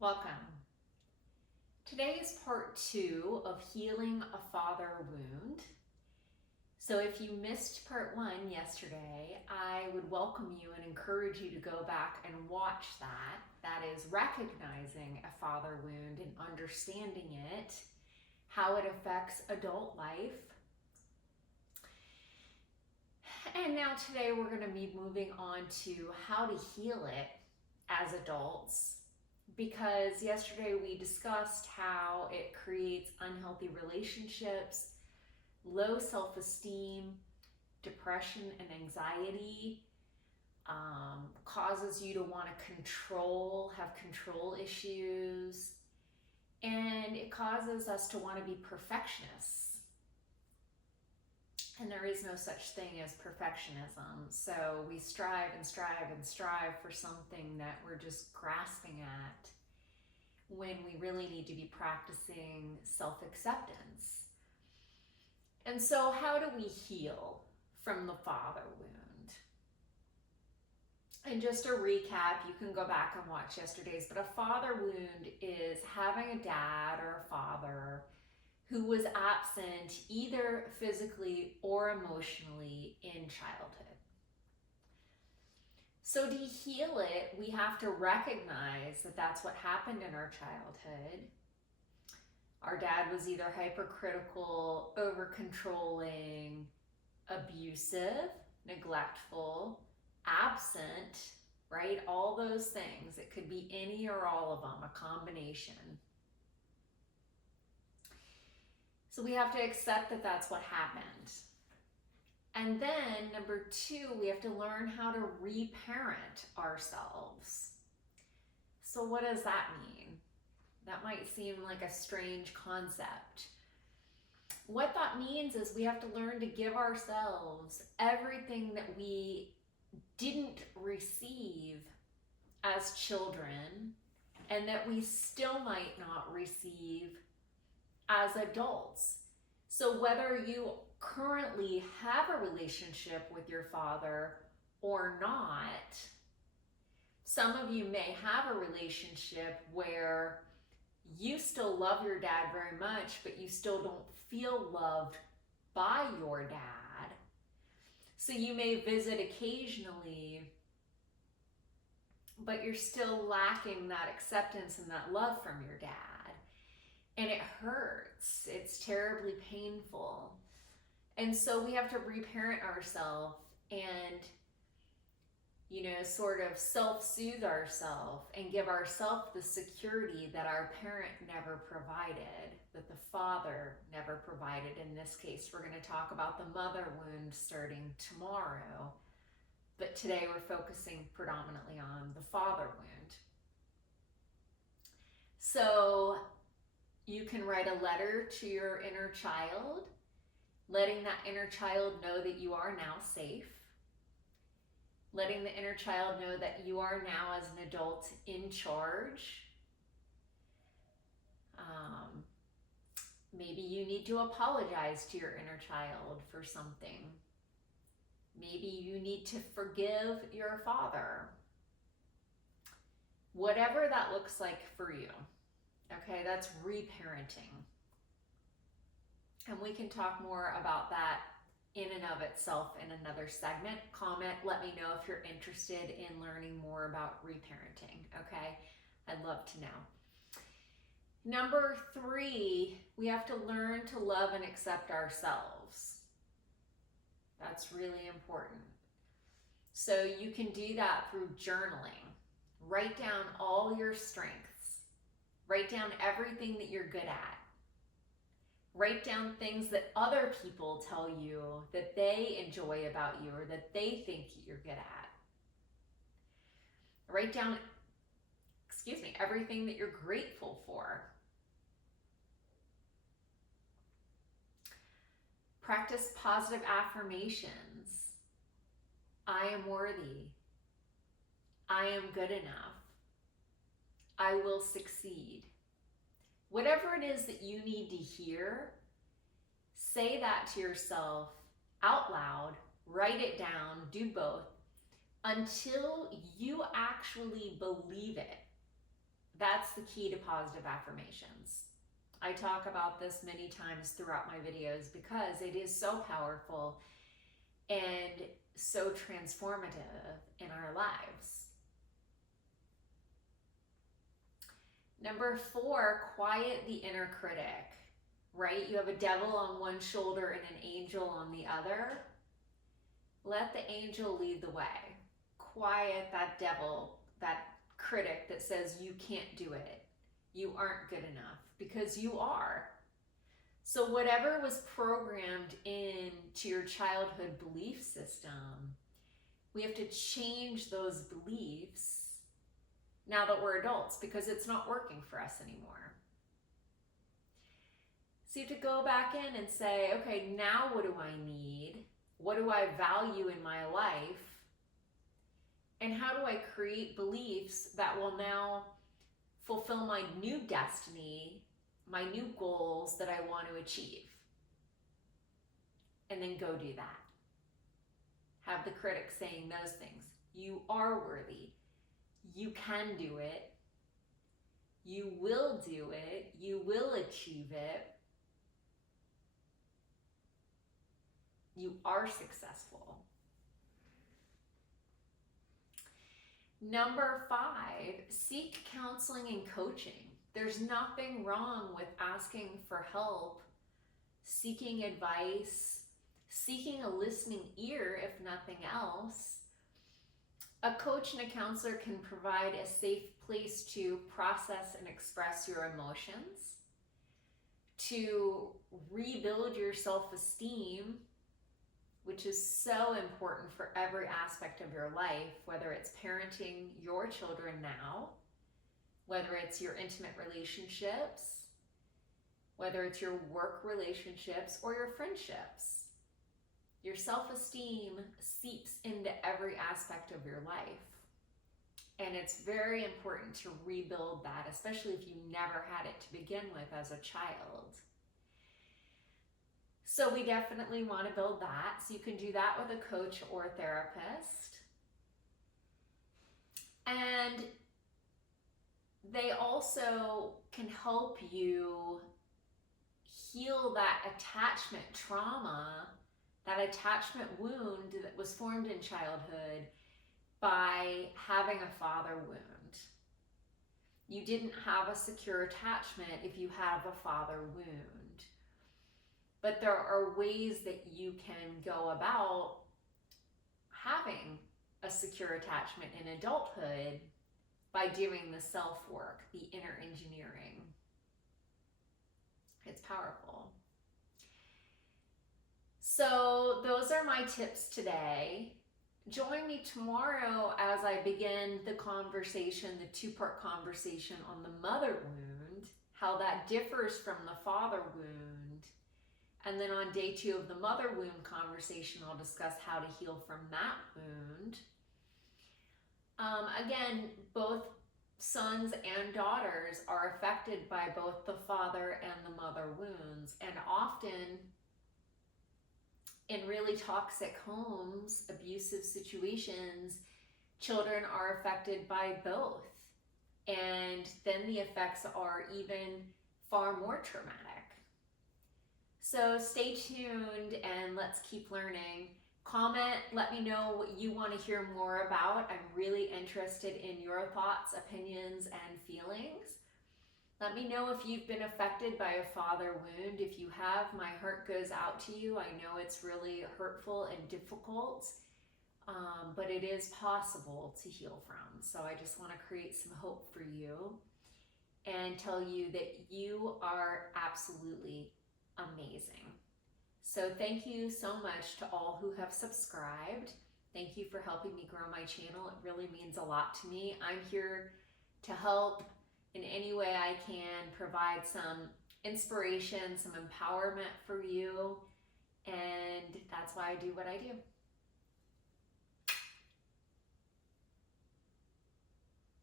Welcome. Today is part 2 of healing a father wound. So if you missed part 1 yesterday, I would welcome you and encourage you to go back and watch that. That is recognizing a father wound and understanding it, how it affects adult life. And now today we're going to be moving on to how to heal it as adults, because yesterday we discussed how it creates unhealthy relationships, low self-esteem, depression and anxiety, causes you to want to have control issues, and it causes us to want to be perfectionists. And there is no such thing as perfectionism. So we strive and strive and strive for something that we're just grasping at when we really need to be practicing self-acceptance. And so how do we heal from the father wound? And just a recap, you can go back and watch yesterday's, but a father wound is having a dad or a father who was absent either physically or emotionally in childhood. So to heal it, we have to recognize that that's what happened in our childhood. Our dad was either hypercritical, over-controlling, abusive, neglectful, absent, right? All those things. It could be any or all of them, a combination. So we have to accept that that's what happened. And then number 2, we have to learn how to reparent ourselves. So what does that mean? That might seem like a strange concept. What that means is we have to learn to give ourselves everything that we didn't receive as children and that we still might not receive as adults. So whether you currently have a relationship with your father or not, some of you may have a relationship where you still love your dad very much, but you still don't feel loved by your dad. So you may visit occasionally, but you're still lacking that acceptance and that love from your dad. And it hurts. It's terribly painful. And so we have to reparent ourselves and, sort of self-soothe ourselves and give ourselves the security that our parent never provided, that the father never provided. In this case, we're going to talk about the mother wound starting tomorrow. But today we're focusing predominantly on the father wound. So you can write a letter to your inner child, letting that inner child know that you are now safe, letting the inner child know that you are now as an adult in charge. Maybe you need to apologize to your inner child for something. Maybe you need to forgive your father. Whatever that looks like for you. Okay, that's reparenting. And we can talk more about that in and of itself in another segment. Comment, let me know if you're interested in learning more about reparenting, okay? I'd love to know. Number 3, we have to learn to love and accept ourselves. That's really important. So you can do that through journaling. Write down all your strengths. Write down everything that you're good at. Write down things that other people tell you that they enjoy about you or that they think you're good at. Write down, everything that you're grateful for. Practice positive affirmations. I am worthy. I am good enough. I will succeed. Whatever it is that you need to hear, say that to yourself out loud, write it down, do both, until you actually believe it. That's the key to positive affirmations. I talk about this many times throughout my videos because it is so powerful and so transformative in our lives. Number 4, quiet the inner critic, right? You have a devil on one shoulder and an angel on the other. Let the angel lead the way. Quiet that devil, that critic that says you can't do it. You aren't good enough, because you are. So whatever was programmed into your childhood belief system, we have to change those beliefs now that we're adults, because it's not working for us anymore. So you have to go back in and say, okay, now what do I need? What do I value in my life? And how do I create beliefs that will now fulfill my new destiny, my new goals that I want to achieve? And then go do that. Have the critic saying those things. You are worthy. You can do it. You will do it. You will achieve it. You are successful. Number 5, seek counseling and coaching. There's nothing wrong with asking for help, seeking advice, seeking a listening ear, if nothing else. A coach and a counselor can provide a safe place to process and express your emotions, to rebuild your self-esteem, which is so important for every aspect of your life, whether it's parenting your children now, whether it's your intimate relationships, whether it's your work relationships or your friendships. Your self-esteem seeps into every aspect of your life. And it's very important to rebuild that, especially if you never had it to begin with as a child. So we definitely want to build that. So you can do that with a coach or a therapist. And they also can help you heal that attachment trauma, that attachment wound that was formed in childhood by having a father wound. You didn't have a secure attachment if you have a father wound. But there are ways that you can go about having a secure attachment in adulthood by doing the self-work, the inner engineering. It's powerful. So those are my tips today. Join me tomorrow as I begin the conversation, the 2-part conversation on the mother wound, how that differs from the father wound. And then on day 2 of the mother wound conversation, I'll discuss how to heal from that wound. Again, both sons and daughters are affected by both the father and the mother wounds. And often in really toxic homes, abusive situations, children are affected by both. And then the effects are even far more traumatic. So stay tuned and let's keep learning. Comment, let me know what you want to hear more about. I'm really interested in your thoughts, opinions, and feelings. Let me know if you've been affected by a father wound. If you have, my heart goes out to you. I know it's really hurtful and difficult, but it is possible to heal from. So I just want to create some hope for you and tell you that you are absolutely amazing. So thank you so much to all who have subscribed. Thank you for helping me grow my channel. It really means a lot to me. I'm here to help in any way I can, provide some inspiration, some empowerment for you, and that's why I do what I do.